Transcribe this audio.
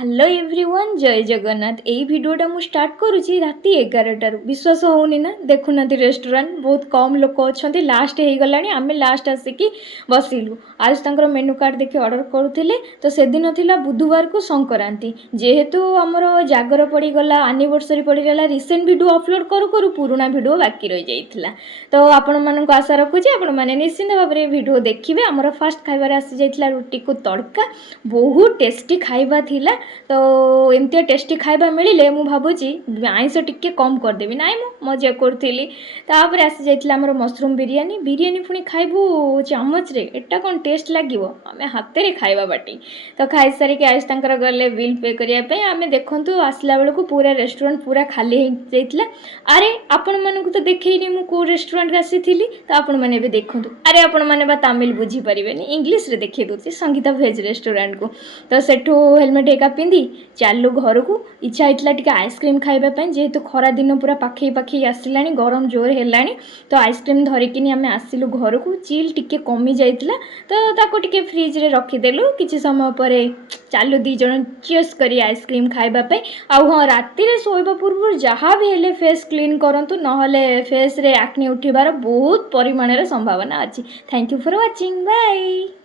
Hello everyone जय जगन्नाथ यही भिडटा मुझे स्टार्ट करुँची राति 11 विश्वास होनी ना देखुना रेस्टोरेंट बहुत कम लोक अच्छा लास्ट हो गला आम लास्ट आसिकी बसिलु आज तक मेनू कार्ड देखी ऑर्डर करुले तो से दिन थिला बुधवार को संक्रांति जेहेतु आमर जागर पड़गला एनिवर्सरी पड़गला रिसेंट वीडियो अपलोड करू करू पुराना वीडियो बाकी रही जाइथिला तो आपण मानक आशा रखुचे आपण माने निश्चिंत भाव में वीडियो देखिए आमर फास्ट खाइबार आसी जाइथिला रुटी को तड़का बहुत टेस्टी खाइबा थिला तो एमती टेस्टी खाइबा मिले मु भावुची आइंस टिके कम करदेवी ना मजा करी तापर आसी जाइथिला हमर मशरूम बिरयानी बिरयानी पुणी खाइबू चामच रे एटा कौन टेस्ट लगे आम हाथ में खाइबा बाटी तो खाई सारिक आज तंकर गले बिल पे करने आम देखु आसला बेलू पूरा रेस्टोरेंट पूरा खाली होता अरे आपण मानक तो देखनी मु को रेस्टोरेंट आसी तो आपण मैंने भी देखु अरे आपण मैंने तमिल बुझीपारे इंग्लीश रे देखी दूसरी संगीता भेज रेस्टोरेंट को तो सेठू हेलमेट एका पिंधि चलू घर को इच्छा होता टे आइसक्रीम खाइबापी जेहेतु खरा दिन पूरा पाखे पाखे आसला गरम जोर है तो आइसक्रीम धरिकी आम आसिलु घर को चिल टिके कमी जाइतिला तो ताको टिके फ्रिज रे रखीदेलु किछि समय पर चालू दी जन चियर्स करी आइसक्रीम खाइबापी आउ हाँ राति रे सोइबा पूर्व जहाँ भी हेले फेस क्लीन करंतु नहले फेस रे एक्ने उठिबार बहुत परिमाण रे संभावना अछि। Thank you for watching bye.